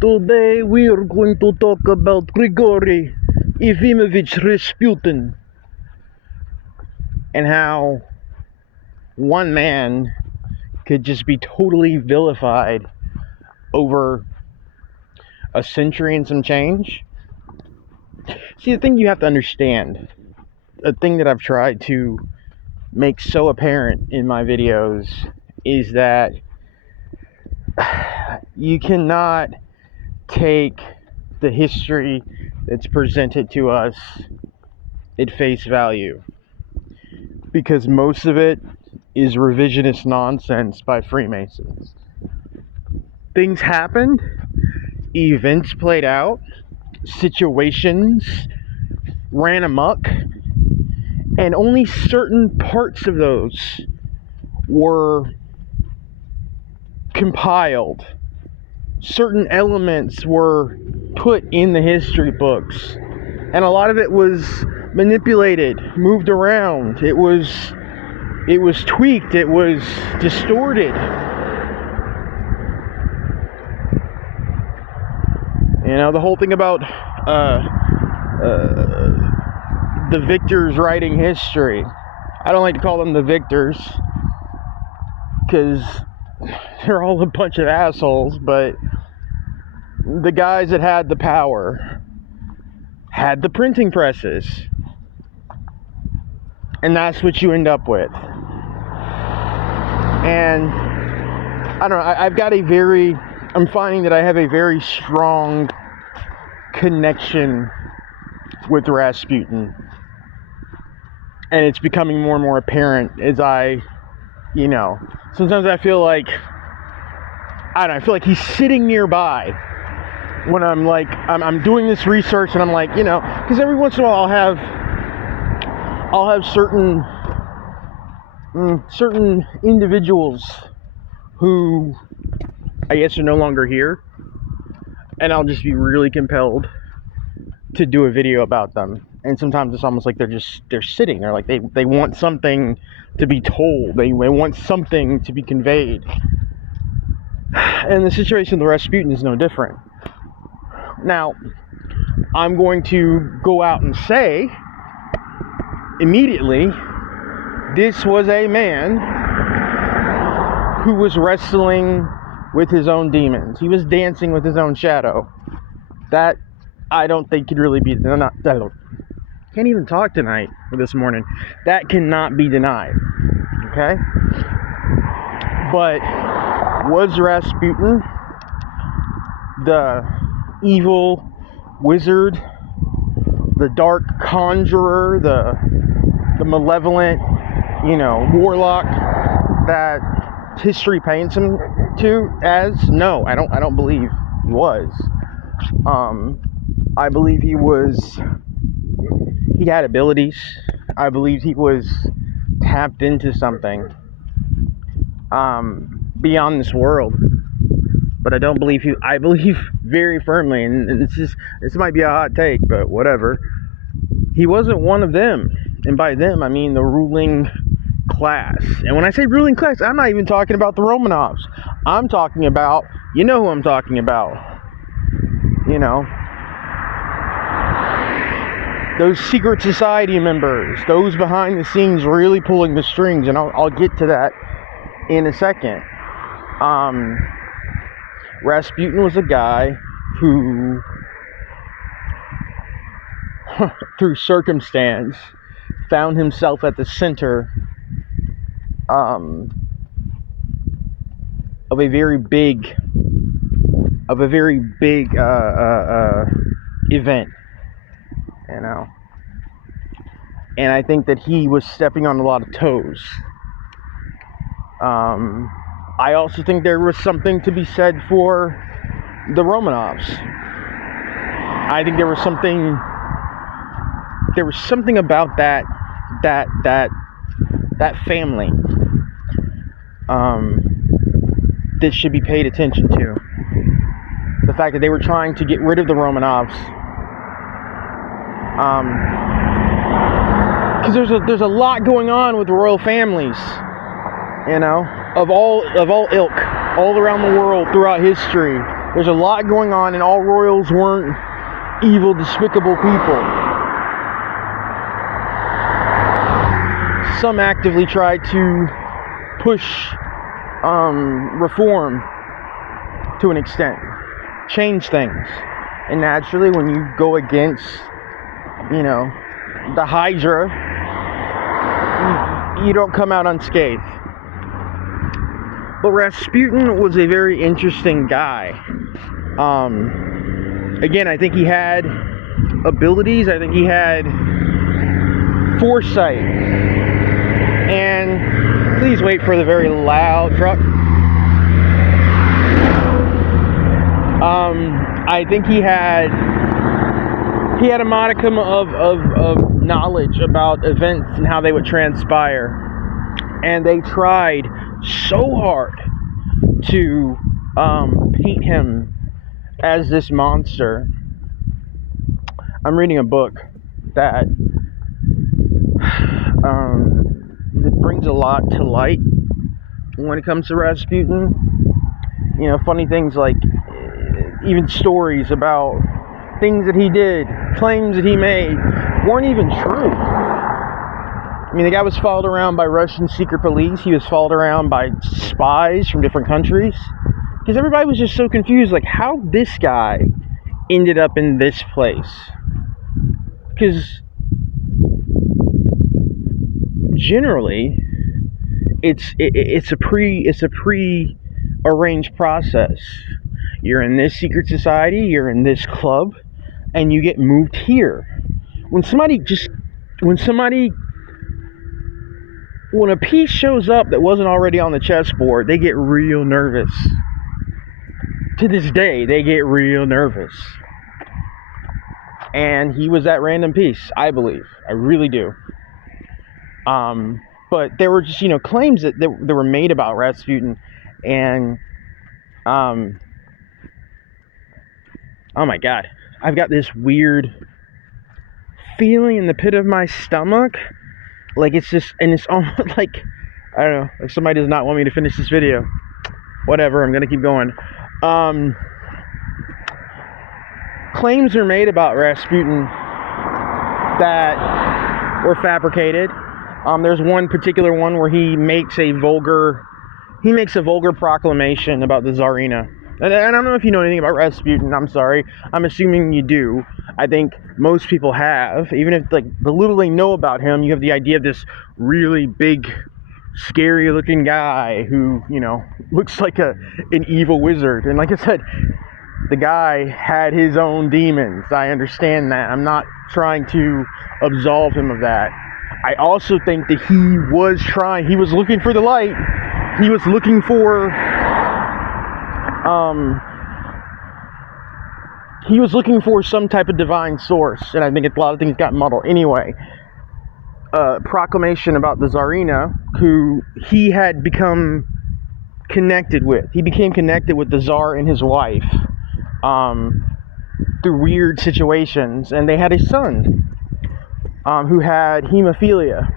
Today we are going to talk about Grigory Efimovich Rasputin and how one man could just be totally vilified over a century and some change. See, the thing you have to understand, a thing that I've tried to make so apparent in my videos, is that you cannot take the history that's presented to us at face value, because most of it is revisionist nonsense by Freemasons. Things happened, events played out, situations ran amok, and only certain parts of those were compiled. Certain elements were put in the history books, and a lot of it was manipulated, moved around. It was tweaked, it was distorted. You know, the whole thing about the victors writing history. I don't like to call them the victors, because they're all a bunch of assholes, but the guys that had the power had the printing presses, and that's what you end up with. And I don't know, I'm finding that I have a very strong connection with Rasputin, and it's becoming more and more apparent as sometimes I feel like, I feel like he's sitting nearby when I'm doing this research, and I'm like, because every once in a while I'll have certain individuals who I guess are no longer here, and I'll just be really compelled to do a video about them. And sometimes it's almost like they're sitting there, like they want something to be told, they want something to be conveyed. And the situation with Rasputin is no different. Now, I'm going to go out and say immediately, this was a man who was wrestling with his own demons. He was dancing with his own shadow. That I don't think could really be can't even talk tonight or this morning. That cannot be denied. Okay? But was Rasputin the evil wizard, the dark conjurer, the malevolent, warlock that history paints him to as? No, I don't believe he was. I believe he had abilities. I believe he was tapped into something beyond this world. But I don't believe I believe very firmly, and this might be a hot take, but whatever, he wasn't one of them. And by them, I mean the ruling class. And when I say ruling class, I'm not even talking about the Romanovs. I'm talking about, who I'm talking about. Those secret society members, those behind the scenes really pulling the strings, and I'll get to that in a second. Rasputin was a guy who, through circumstance, found himself at the center of a very big event, and I think that he was stepping on a lot of toes. I also think there was something to be said for the Romanovs. I think there was something about that family that should be paid attention to. The fact that they were trying to get rid of the Romanovs, because there's a lot going on with the royal families, of all ilk, all around the world throughout history. There's a lot going on, and all royals weren't evil, despicable people. Some actively tried to push reform to an extent, change things. And naturally, when you go against, the Hydra, you don't come out unscathed. But Rasputin was a very interesting guy. Again, I think he had abilities. I think he had foresight. And please wait for the very loud truck. I think he had a modicum of knowledge about events and how they would transpire. And they tried so hard to paint him as this monster. I'm reading a book that brings a lot to light when it comes to Rasputin. Funny things like even stories about things that he did, claims that he made, weren't even true. I mean, the guy was followed around by Russian secret police. He was followed around by spies from different countries. Because everybody was just so confused, like, how this guy ended up in this place. Because generally, it's a pre-arranged process. You're in this secret society, you're in this club, and you get moved here. When a piece shows up that wasn't already on the chessboard, they get real nervous. To this day, they get real nervous. And he was that random piece, I believe. I really do. But there were just, claims that were made about Rasputin. And, oh my God. I've got this weird feeling in the pit of my stomach. Like it's almost like, I don't know, like somebody does not want me to finish this video. Whatever, I'm gonna keep going. Claims are made about Rasputin that were fabricated. There's one particular one where he makes a vulgar proclamation about the Tsarina. And I don't know if you know anything about Rasputin. I'm sorry. I'm assuming you do. I think most people have. Even if, like, the little they know about him, you have the idea of this really big, scary-looking guy who, looks like an evil wizard. And like I said, the guy had his own demons. I understand that. I'm not trying to absolve him of that. I also think that he was looking for the light. He was looking for some type of divine source, and I think a lot of things got muddled. Anyway, proclamation about the Tsarina, who he had become connected with. He became connected with the Tsar and his wife through weird situations, and they had a son who had hemophilia,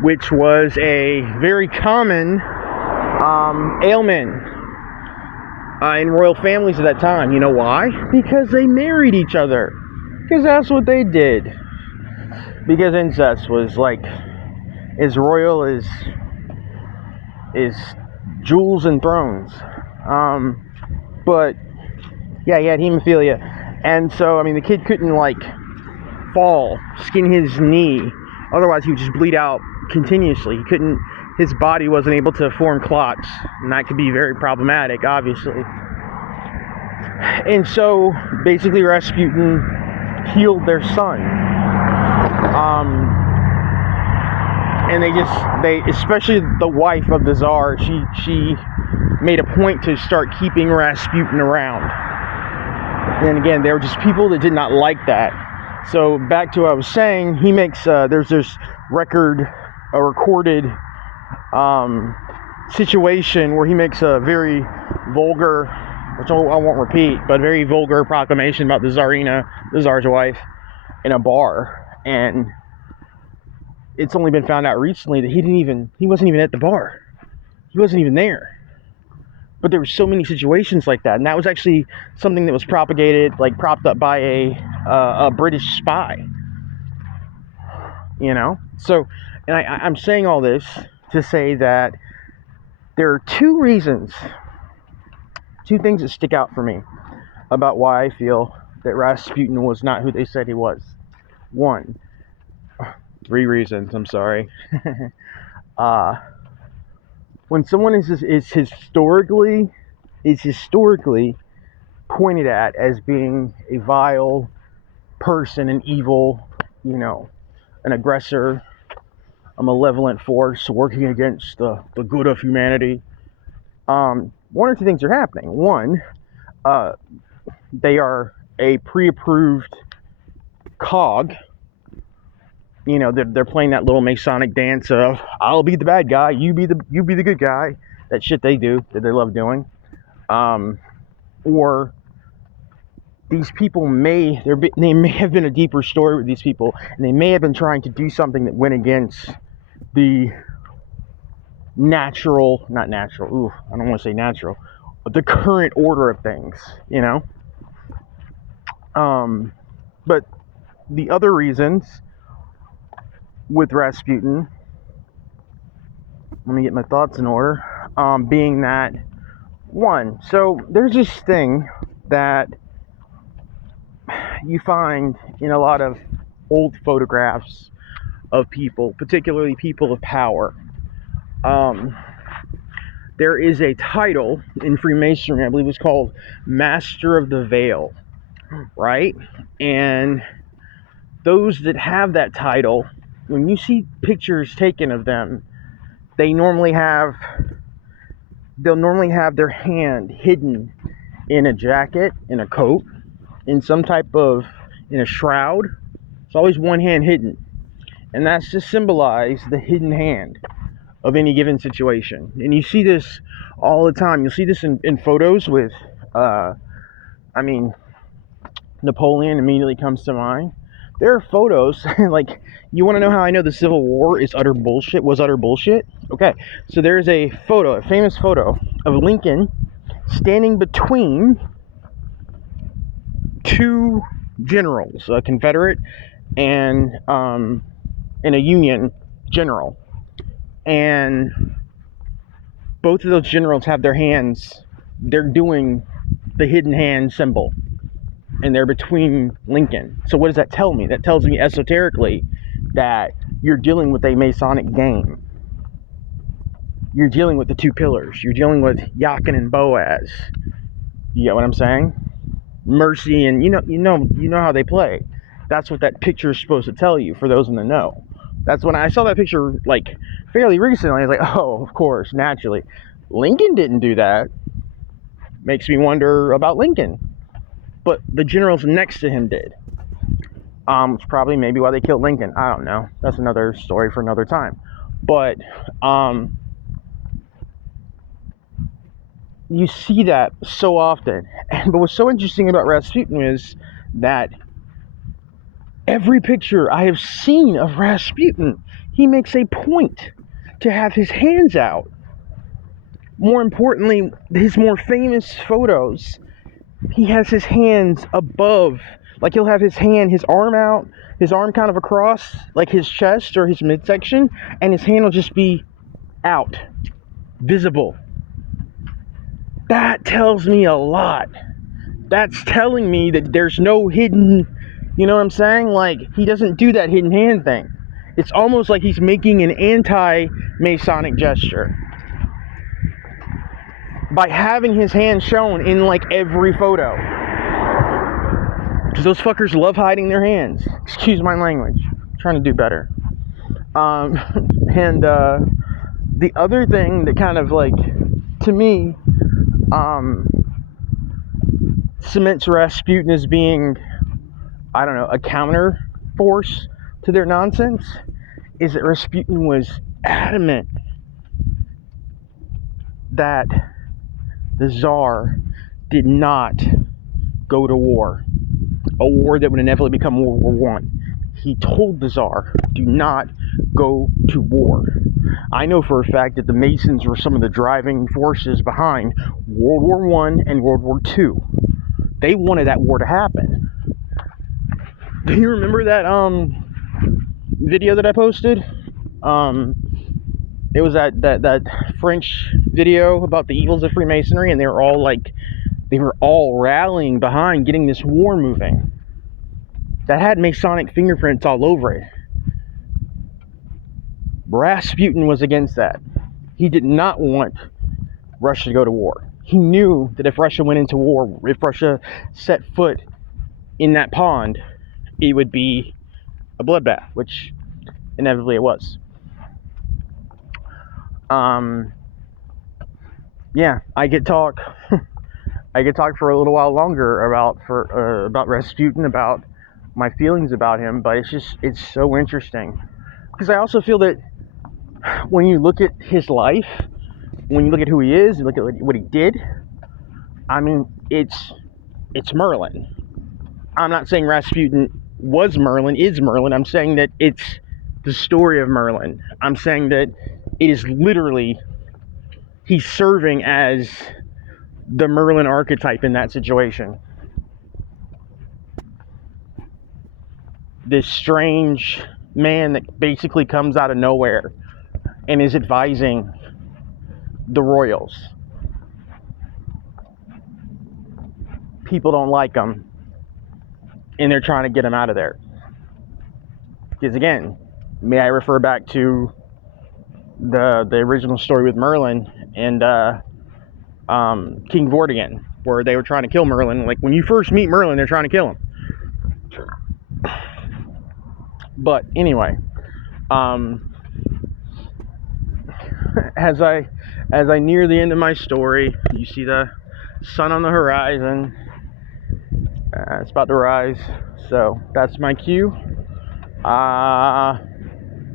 which was a very common ailment in royal families at that time. You know why? Because they married each other. Because that's what they did. Because incest was like as royal as jewels and thrones. But yeah, he had hemophilia, and so the kid couldn't fall, skin his knee. Otherwise, he would just bleed out continuously. His body wasn't able to form clots, and that could be very problematic, obviously. And so, basically, Rasputin healed their son. And they especially the wife of the Tsar, she made a point to start keeping Rasputin around. And again, there were just people that did not like that. So back to what I was saying, he makes there's this recorded situation where he makes a very vulgar, which I won't repeat, but very vulgar proclamation about the Tsarina, the Tsar's wife, in a bar. And it's only been found out recently that he wasn't even at the bar. He wasn't even there. But there were so many situations like that, and that was actually something that was propagated, like propped up by a British spy. So, and I'm saying all this to say that there are two things that stick out for me about why I feel that Rasputin was not who they said he was. One, three reasons. I'm sorry. When someone is historically pointed at as being a vile person, an evil, an aggressor, a malevolent force working against the good of humanity, one or two things are happening. One, they are a pre-approved cog. They're playing that little Masonic dance of I'll be the bad guy, you be the good guy. That shit they do, that they love doing. Or these people may have been a deeper story with these people, and they may have been trying to do something that went against the natural, not natural. Ooh, I don't want to say natural, but the current order of things. But the other reasons with Rasputin, let me get my thoughts in order, being that, one, so there's this thing that you find in a lot of old photographs of people, particularly people of power. There is a title in Freemasonry, I believe it's called Master of the Veil, right? And those that have that title, when you see pictures taken of them, they'll normally have their hand hidden in a jacket, in a coat, in a shroud. It's always one hand hidden. And that's to symbolize the hidden hand of any given situation. And you see this all the time. You'll see this in photos with, Napoleon immediately comes to mind. There are photos, like, you want to know how I know the Civil War was utter bullshit? Okay, so there's a famous photo of Lincoln standing between two generals, a Confederate and a Union general. And both of those generals have their hands, they're doing the hidden hand symbol, and they're between Lincoln. So what does that tell me? That tells me esoterically that you're dealing with a Masonic game. You're dealing with the two pillars. You're dealing with Jachin and Boaz. You get what I'm saying? Mercy, and you know how they play. That's what that picture is supposed to tell you, for those in the know. That's when I saw that picture, like, fairly recently. I was like, oh, of course, naturally. Lincoln didn't do that. Makes me wonder about Lincoln. But the generals next to him did. It's probably maybe why they killed Lincoln. I don't know. That's another story for another time. But you see that so often. But what's so interesting about Rasputin is that every picture I have seen of Rasputin, he makes a point to have his hands out. More importantly, his more famous photos, he has his hands above. Like, he'll have his arm out, his arm kind of across, like his chest or his midsection, and his hand will just be out, visible. That tells me a lot. That's telling me that there's no hidden, you know what I'm saying? Like, he doesn't do that hidden hand thing. It's almost like he's making an anti-Masonic gesture by having his hand shown in, like, every photo. Because those fuckers love hiding their hands. Excuse my language. I'm trying to do better. And the other thing that kind of, like, to me, cements Rasputin as being, I don't know, a counter force to their nonsense, is that Rasputin was adamant that the Tsar did not go to war, a war that would inevitably become World War I. He told the Tsar, do not go to war. I know for a fact that the Masons were some of the driving forces behind World War One and World War Two. They wanted that war to happen. Do you remember that video that I posted? It was that French video about the evils of Freemasonry, and they were all rallying behind getting this war moving. That had Masonic fingerprints all over it. Rasputin was against that. He did not want Russia to go to war. He knew that if Russia went into war, if Russia set foot in that pond, it would be a bloodbath, which inevitably it was. Yeah, I could talk for a little while longer about Rasputin, about my feelings about him, but it's so interesting. Because I also feel that when you look at his life, when you look at who he is, you look at what he did, I mean, it's Merlin. I'm not saying Rasputin was Merlin, is Merlin. I'm saying that it's the story of Merlin. I'm saying that it is literally, he's serving as the Merlin archetype in that situation. This strange man that basically comes out of nowhere and is advising the royals. People don't like him, and they're trying to get him out of there. Because again, may I refer back to the original story with Merlin and King Vortigern, where they were trying to kill Merlin. Like, when you first meet Merlin, they're trying to kill him. But anyway, as I near the end of my story, you see the sun on the horizon. It's about to rise, so that's my cue.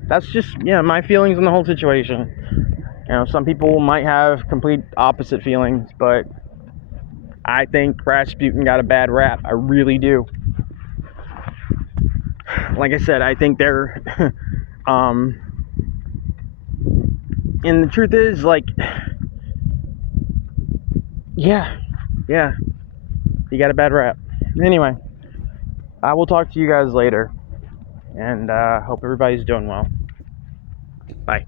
That's just, my feelings on the whole situation. You know, some people might have complete opposite feelings, but I think Rasputin got a bad rap. I really do. Like I said, I think they're and the truth is, like, yeah, he got a bad rap. Anyway, I will talk to you guys later, and hope everybody's doing well. Bye.